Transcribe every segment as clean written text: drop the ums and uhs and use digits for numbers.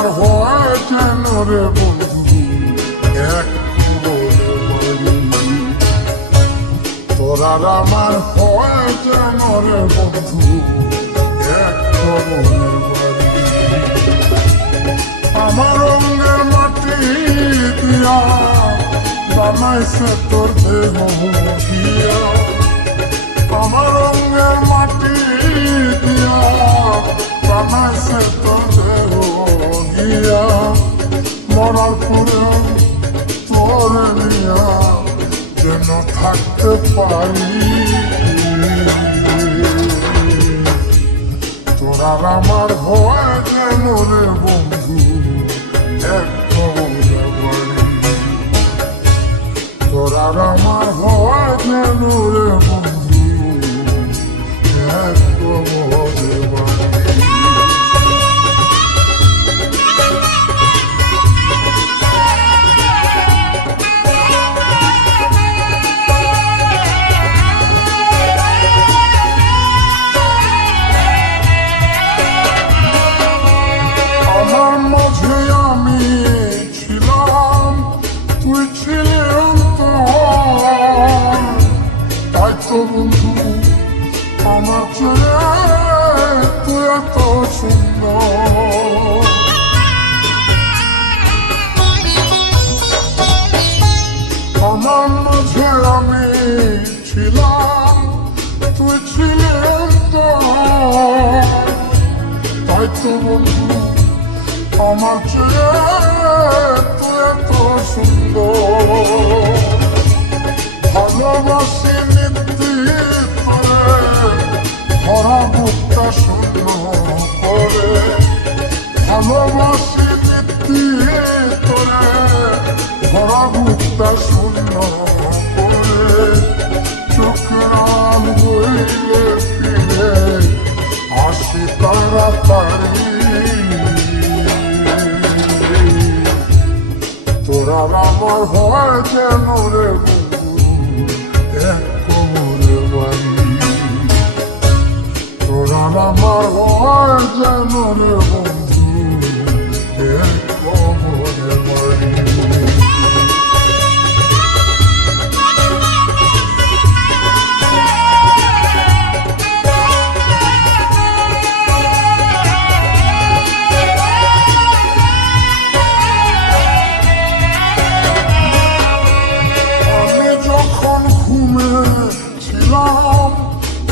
আমার হয় যেন রে বন্ধু এক খবরে বাড়ি। তোর আর আমার হয় যেন রে বন্ধু এক খবরে বাড়ি। আমার রঙের মাটি দিয়া বানাইছে তোর দেহ গিয়া। আমার রঙের মাটি দিয়া বানাইছে তোর দেহ গিয়া। মরার পরে তোরে নিয়া যেন থাকতে পারি। তোরা আমার হয় যেন রে বন্ধু এক খবরে বাড়ি। তোরা আমার হয় যেন রে বন্ধু এক খবরে বাড়ি। আমার মাঝে আমি ছিলাম, তুই ছিলি অন্তর। তাই তো বন্ধু আমার চেয়ে তুই এত সুন্দর। আমার মাঝে আমি ছিলাম, তুই ছিলি অন্তর। তাই তো বন্ধু আমার চেয়ে তুই এত সুন্দর। ভালোবাসি নীতি করে ভরা বুকটা শূন্য করে। ভালোবাসি নীতি করে ভরা বুকটা শূন্য করে। চোখের আল বইলে ফিরে আসি তাড়াতাড়ি। তোরা আমার হয় যেন রে বন্ধু এক খবরে বাড়ি। তোরা আমার হয় যেন রে বন্ধু এক খবরে বাড়ি।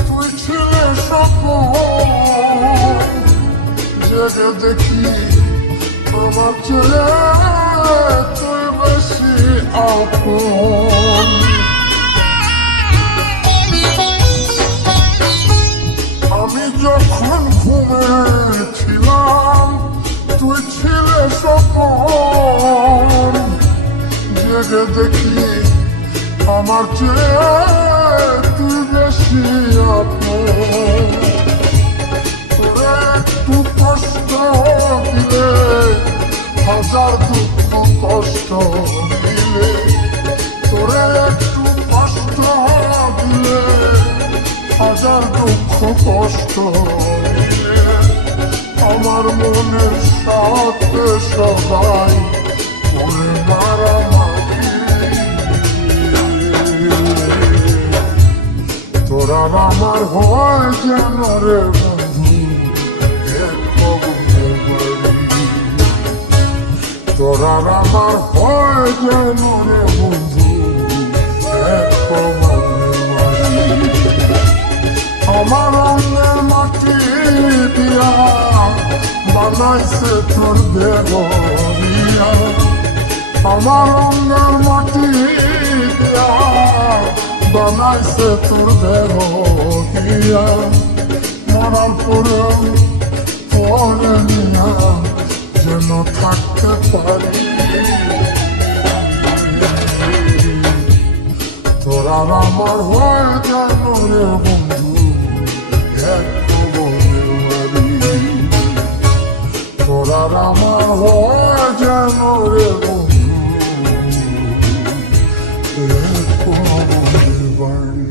তুই ছিলে স্বপ্ন জেগে দেখি আমার চেয়ে তুই বেশি আপন। আমি যখন ঘুমেছিলাম তুই ছিলে স্বপ্ন জেগে দেখি আমার চেয়ে তুই বেশি আপন। তোরে একটু কষ্ট দিলে হাজার দুঃখ কষ্ট দিলে। তোরে একটু কষ্ট দিলে হাজার দুঃখ কষ্ট দিলে। আমার মনের সাথে সবাই করে মারামারি। তোরা আমার হয় যেন রে বন্ধু এক খবরে বাড়ি। তোরা আমার হয় যেন রে বন্ধু এক খবরে বাড়ি। আমার রঙের মাটি দিয়া বানাইছে তোর দেহ দিয়া। আমার রঙের মাটি দিয়া বানাইছে তোর দেহ গিয়া। মরার পরে তোরে নিয়া যেন থাকতে পারি। তোরা আমার হয় যেন রে বন্ধু এক খবরে বাড়ি। তোরা আমার হয় যেন রে বন্ধু এক খবরে বাড়ি।